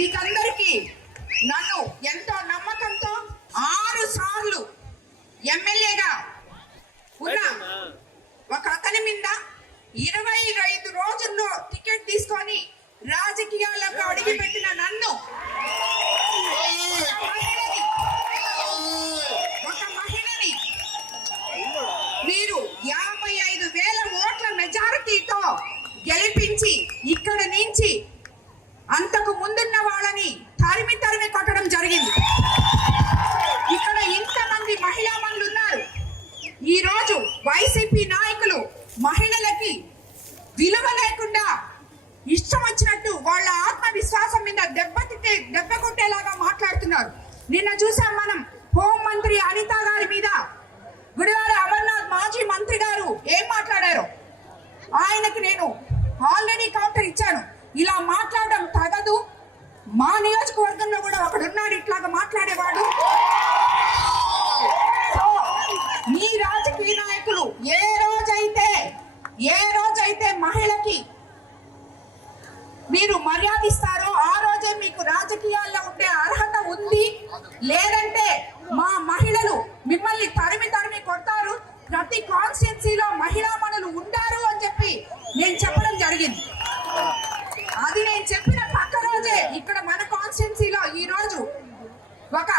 మీకందరికీ నన్ను ఎంతో నమ్మకంతో 6 సార్లు ఎమ్మెల్యేగా ఉన్న ఒక అతని మీద 25 రోజుల్లో టికెట్ తీసుకొని రాజకీయాలకు అడిగిపెట్టిన నన్ను ఒక మహిళని మీరు 55,000 ఓట్ల మెజారిటీతో గెలిపించి ఇక్కడ నుంచి అంతకు ముందున్న వాళ్ళని తరిమి కొట్టడం జరిగింది. ఇక్కడ ఇంతమంది మహిళా మనులు ఉన్నారు. ఈ రోజు వైసీపీ నాయకులు మహిళలకి విలువ లేకుండా ఇష్టం వచ్చినట్టు వాళ్ళ ఆత్మవిశ్వాసం మీద దెబ్బ కొట్టేలాగా మాట్లాడుతున్నారు. నిన్న చూసాం మనం హోంమంత్రి అనిత గారి మీద గుడివాడ అమర్నాథ్ మాజీ మంత్రి గారు ఏం మాట్లాడారో ఆయనకి నేను ఆల్రెడీ కౌంటర్ ఇచ్చాను. ఇలా మాట్లాడడం తగదు. మా నియోజకవర్గంలో కూడా ఒకడున్నాడు ఇట్లాగా మాట్లాడేవాడు. మీ రాజకీయ నాయకులు ఏ రోజైతే మహిళకి మీరు మర్యాద ఇస్తారో ఆ రోజే మీకు రాజకీయాల్లో ఉండే అర్హత ఉంది. లేదంటే మా మహిళలు మిమ్మల్ని తరిమి కొడతారు. ప్రతి కాన్స్టిట్యున్సీలో మహిళా మనులు ఉండారు అని చెప్పి నేను చెప్పడం జరిగింది. అది నేను చెప్పిన పక్క రోజే ఇక్కడ మన కాన్స్టిట్యున్సీలో ఈ రోజు ఒక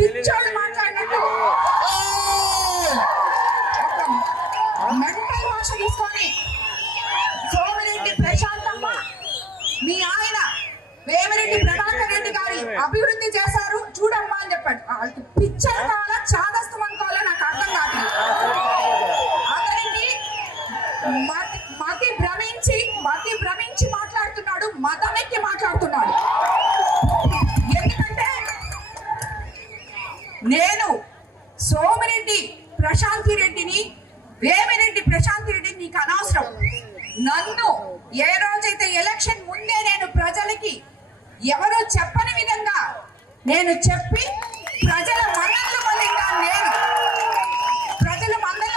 పిచ్చోడు మాట్లాడినట్టు మెంటల్ భాష తీసుకొని సోమిరెడ్డి ప్రశాంతమ్మ మీ ఆయన వేమిరెడ్డి ప్రభాకర్ రెడ్డి గారి అభివృద్ధి చేశారు చూడమ్మా అని చెప్పాడు. వాళ్ళకి పిచ్చర్ కావాలా చాదస్తం అనుకోవాలా నాకు అర్థం కాదు. అతనికి మతి భ్రమించి మాట్లాడుతున్నాడు, మతమెక్కి మాట్లాడుతున్నాడు. ఎందుకంటే నేను సోమిరెడ్డి ప్రశాంతి రెడ్డిని వేమిరెడ్డి ప్రశాంతి రెడ్డిని నీకు అనవసరం. నన్ను ఏ రోజైతే ఎలక్షన్ ముందే నేను ప్రజలకి ఎవరో చెప్పని విధంగా నేను చెప్పి ప్రజల మన్ననలు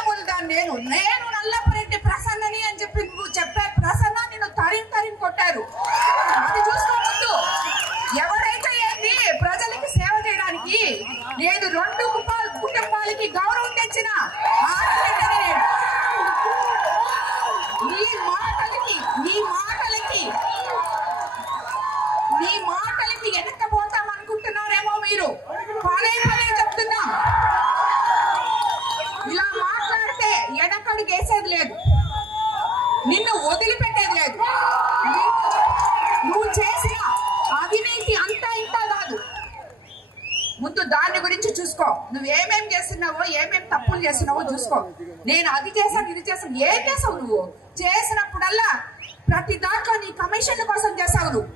పొందాను. నేను నల్లపరెడ్డి ప్రసన్నని అని చెప్పి నువ్వు చెప్పే ప్రసన్న నిన్ను తరిం కొట్టారు. అది చూసుకోవద్దు. ఎవరైతే ఏంటి ప్రజలకి సేవ చేయడానికి నేను 2 కుటుంబాలకి గౌరవం తెచ్చిన నీ మాటలకి వెనక్కపోతాం అనుకుంటున్నారేమో మీరు. పదే చెప్తున్నా, ఇలా మాట్లాడితే వెనకడికి వేసేది లేదు, నిన్ను వదిలిపెట్టేది లేదు. నువ్వు చేసిన అవినీతి అంతా ఇంత కాదు. ముందు దాని గురించి చూసుకో. నువ్వు ఏమేం చేస్తున్నావో ఏమేం తప్పులు చేస్తున్నావో చూసుకో. నేను అది చేశాను ఇది చేశాను ఏం చేసావు? నువ్వు చేసినప్పుడల్లా ప్రతి దాంట్లో నీ కమిషన్ల కోసం చేసావు. నువ్వు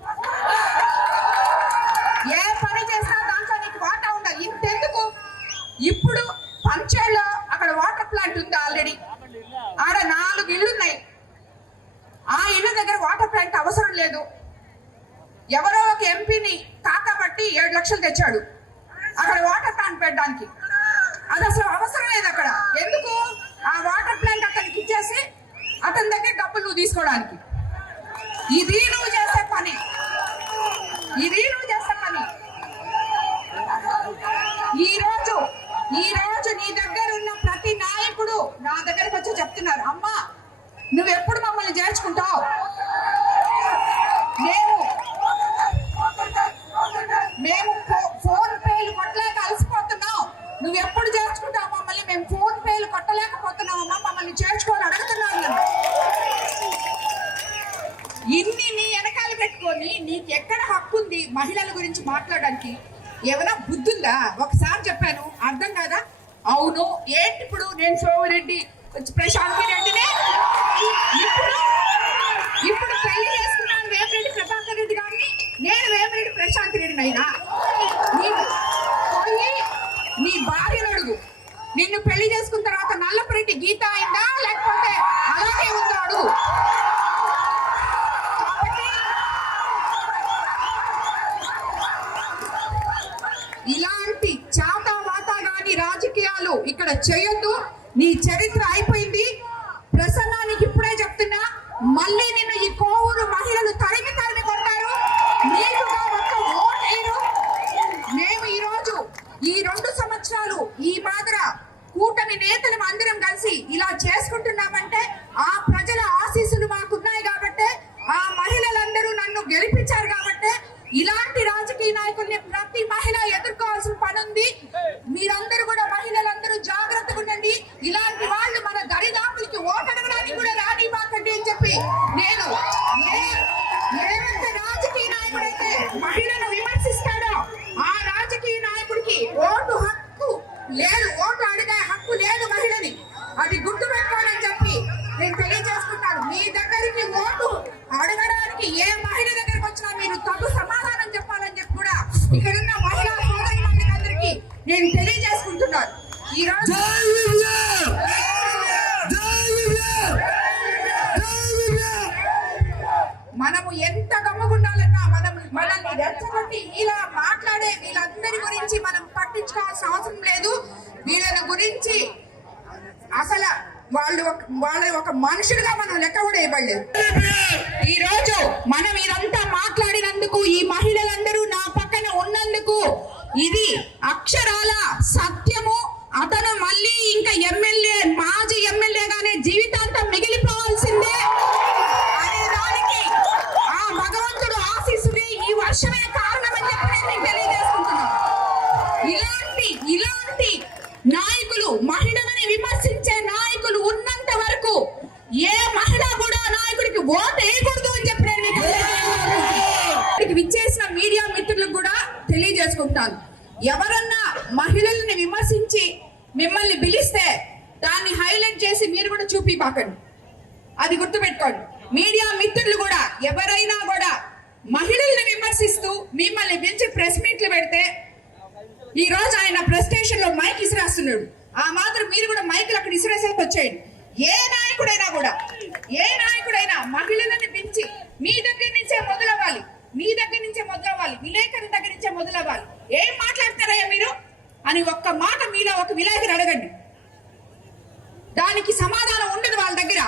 ఏ పని చేసినా దాంట్లో నీకు వాటా ఉండాలి. ఇంతెందుకు, ఇప్పుడు పంచేలో అక్కడ వాటర్ ప్లాంట్ ఉంది ఆల్రెడీ. ఆడ 4 ఇళ్ళు ఉన్నాయి. ఆ ఇళ్ళ దగ్గర వాటర్ ప్లాంట్ అవసరం లేదు. ఎవరో ఒక ఎంపీని కాకబట్టి 7 లక్షలు తెచ్చాడు అక్కడ వాటర్ ప్లాంట్ పెట్టడానికి. అది అసలు అవసరం లేదు అక్కడ. ఎందుకు? ఆ వాటర్ ప్లాంట్ అతనికి ఇచ్చేసి అతని దగ్గర డబ్బులు నువ్వు తీసుకోవడానికి. ఇది నువ్వు చేసే పని. ఈ రోజు నీ దగ్గర ఉన్న ప్రతి నాయకుడు నా దగ్గరకు వచ్చి చెప్తున్నారు, అమ్మా నువ్వు ఎప్పుడు మమ్మల్ని చేర్చుకుంటావు? మేము ఫోన్ పేలు కొట్టలేక అలసిపోతున్నాం. నువ్వు ఎప్పుడు చేర్చుకుంటావు మమ్మల్ని? మేము ఫోన్ పేలు కొట్టలేకపోతున్నామమ్మా, మమ్మల్ని చేర్చుకోని అడుగుతున్నాను. ఇన్ని నీ వెనకాల పెట్టుకొని నీకు ఎక్కడ హక్కు ఉంది మహిళల గురించి మాట్లాడడానికి? ఏమైనా బుద్ధుందా? ఒకసారి చెప్పాను అర్థం కాదా? అవును ఏంటి ఇప్పుడు నేను సోమిరెడ్డి ప్రశాంతి రెడ్డినే ఇప్పుడు పెళ్లి చేసుకున్నాను వేమిరెడ్డి ప్రభాకర్ రెడ్డి గారిని. నేను వేమిరెడ్డి ప్రశాంతి రెడ్డిని అయినా పోయి నీ భార్యను అడుగు. నిన్ను పెళ్లి చేసుకున్న తర్వాత నల్లపరెడ్డి గీత అయిందా లేకపోతే అలాగే ఉందో అడుగు. ఇలాంటి చాతావాతాగాని రాజకీయాలు ఇక్కడ చేయొద్దు. నీ చరిత్ర అయిపోయింది. ప్రసన్నానికి ఇప్పుడే చెప్తున్నా, మళ్ళీ నిన్ను ఈ కోవూరు మహిళలు తరిమి కొడతారు. నీకు కలిసి ఇలా చేసుకుంటున్నామంటే ఆ ప్రజల ఆశీస్సులు మాకున్నాయి కాబట్టి, ఆ మహిళలందరూ నన్ను గెలిపించారు కాబట్టి ఇలాంటి రాజకీయ నాయకుల్ని ప్రతి మహిళ ఎదుర్కోవాల్సిన పని ఉంది. మీరందరూ కూడా మహిళలందరూ జాగ్రత్తగా ఉండండి. ఇలాంటి వాళ్ళు మన దరిదాపులకి ఓటడగడానికి కూడా రానివ్వకండి అని చెప్పి నేను ఏమంటే రాజకీయ నాయకుడైతే మహిళను విమర్శిస్తాడో ఆ రాజకీయ నాయకుడికి ఓటు హక్కు లేదు, ఓటు అడిగే హక్కు లేదు మహిళని. అది గుర్తుపెట్టుకోవాలని చెప్పి నేను తెలియజేస్తున్నాను. మీ దగ్గరికి ఓటు అడగడానికి ఏ మహిళ దగ్గరికి వచ్చినా మీరు తగు సమాధానం చెప్పాలని చెప్పి కూడా ఇక్కడున్న మహిళా సోదరులందరికీ నేను తెలియజేసుకుంటున్నాను. ఈ రోజు మనము ఎంత గమ్మగుండాలన్నా మనల్ని రెచ్చగొట్టి ఇలా మాట్లాడే వీళ్ళందరి గురించి మనం పట్టించుకోవాల్సిన అవసరం లేదు. వీళ్ళని గురించి అసలు వాళ్ళ ఒక మనుషులుగా మనం లెక్క కూడా ఇవ్వలేదు. ఈ రోజు మనం ఇదంతా మాట్లాడినందుకు, ఈ మహిళలందరూ నా పక్కన ఉన్నందుకు ఇది అక్షరాల సత్యము. అతను మళ్ళీ ఇంకా ఎమ్మెల్యే, మాజీ ఎమ్మెల్యేగానే జీవితాంతం మిగిలిపోవాల్సిందే అనే దానికి ఆ భగవంతుడు ఆశీస్సులే ఈ వర్షమే కారణమని చెప్పి నేను తెలియజేసుకుంటున్నాను. ఇలాంటి నాయకులు, మహిళలని విమర్శించే నాయకులు ఉన్నంత వరకు ఏ మహిళ కూడా నాయకుడికి ఓటు వేయకూడదు అని చెప్పి నేను విచ్చేసిన మీడియా మిత్రులకు కూడా తెలియజేసుకుంటాను. ఎవరన్నా మహిళల్ని విమర్శించి మిమ్మల్ని పిలిస్తే దాన్ని హైలైట్ చేసి మీరు కూడా చూపిపాకండి. అది గుర్తుపెట్టుకోండి. మీడియా మిత్రులు కూడా ఎవరైనా కూడా మహిళల్ని విమర్శిస్తూ మిమ్మల్ని పిలిచి ప్రెస్ మీట్లు పెడితే, ఈ రోజు ఆయన ప్రెస్ స్టేషన్ లో మైక్ ఇసిరేస్తున్నాడు, ఆ మాత్రం మీరు కూడా మైకులు అక్కడ ఇసిరేసేసి వచ్చేయండి. ఏ నాయకుడైనా మహిళలను పెంచి మీ దగ్గర నుంచే మొదలవ్వాలి, విలేకరుల దగ్గర నుంచే మొదలవ్వాలి. ఏం మాట్లాడతారయ్యా మీరు అని ఒక్క మాట మీలో ఒక విలేకరు అడగండి, దానికి సమాధానం ఉండదు వాళ్ళ దగ్గర.